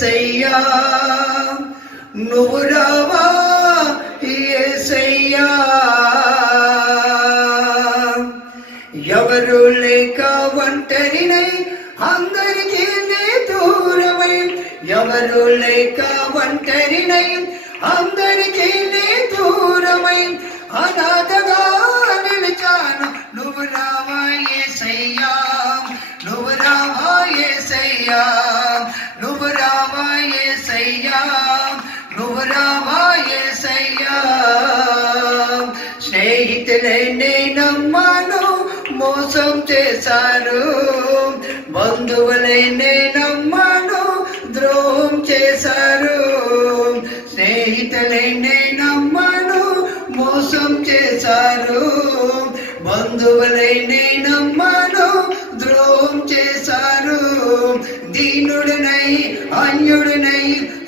యేసయ్యా నువ్వు రావా యేసయ్యా ఎవరు లేక ఒంటరినై అందరికీ నీ దూరమై ఎవరు లేక ఒంటరినై అందరికీ నీ దూరమై అనాథగా నిలిచాను నువ్వు రావా యేసయ్యా నువ్వు రావా యేసయ్యా నువ్వు రావా యేసయ్యా నువ్వు రావా యేసయ్యా స్నేహితులే నమ్మాను మోసం చేశారు బంధువులే నమ్మాను ద్రోహం చేశారు స్నేహితులే నమ్మాను మోసం చేశారు బంధువులే నమ్మాను ద్రోహం చేశారు దీనుడినై అన్యుడినై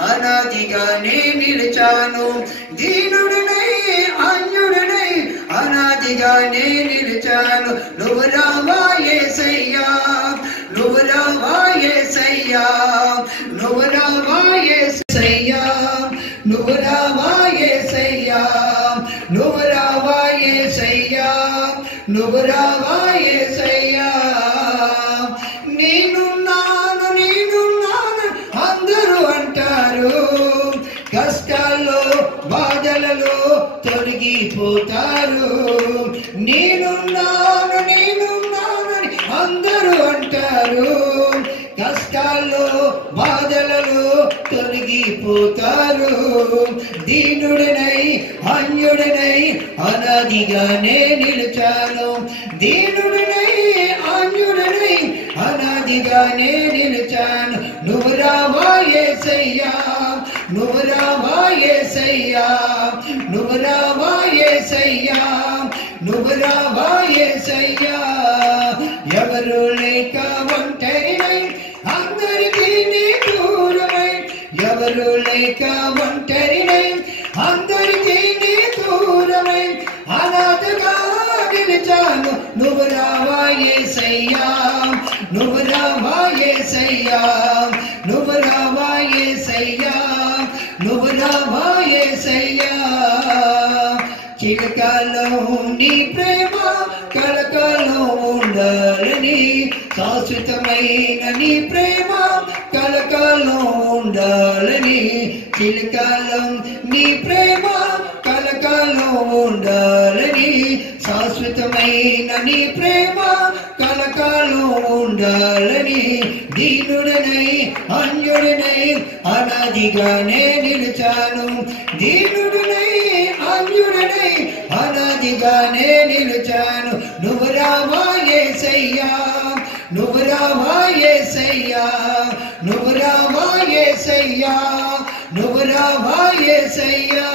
అనాదిగానే నిలిచాను దీనుడినై అన్యుడినై అనాదిగానే నిలిచాను నువ్వు రావా యేసయ్యా నువ్వు రావా యేసయ్యా నువ్వు రావా యేసయ్యా నువ్వు రావా యేసయ్యా నువ్వు రావా యేసయ్యా నువ్వు రావా యేసయ్యా నేనున్నాను అందరూ అంటారు కష్టాల్లో బాధలలో తొలగిపోతారు నేనున్నాను అందరూ అంటారు కష్టాల్లో బాధలలో తొలగిపోతారు దీనుడినై అన్యుడినై అనాదిగానే నిలిచాను దీనుడినై అన్యుడినై అనాదిగానే నిలిచాను నువ్వు రావా యేసయ్యా నువ్వు రావా యేసయ్యా నువ్వు రావా యేసయ్యా నువ్వు రావా యేసయ్యా ఎవరు లేక ఒంటరినై అందరికీ నీ దూరమై ఎవరు లేక ఒంటరినై అందరికీ నీ దూరమై అనాథగా నిలిచాను నువ్వు రావా యేసయ్యా నువ్వు రావా యేసయ్యా నువ్వు రావా యేసయ్యా నువ్వు రావా యేసయ్యా చిరకాలం నీ ప్రేమ కలకాలం ఉండాలని శాశ్వతమైన నీ ప్రేమ కలకాలం ఉండాలని చిరకాలం నీ ప్రేమ కలకాలం ఉండాలని శాశ్వతమైన నీ ప్రేమ కలకాలం ఉండాలని దీనుడినై అన్యుడినై అనాదిగానే నిలిచాను దీనుడినై అన్యుడినై అనాదిగానే నిలిచాను నువ్వు రావా యేసయ్యా నువ్వు రావా యేసయ్యా నువ్వు రావా యేసయ్యా నువ్వు రావా యేసయ్యా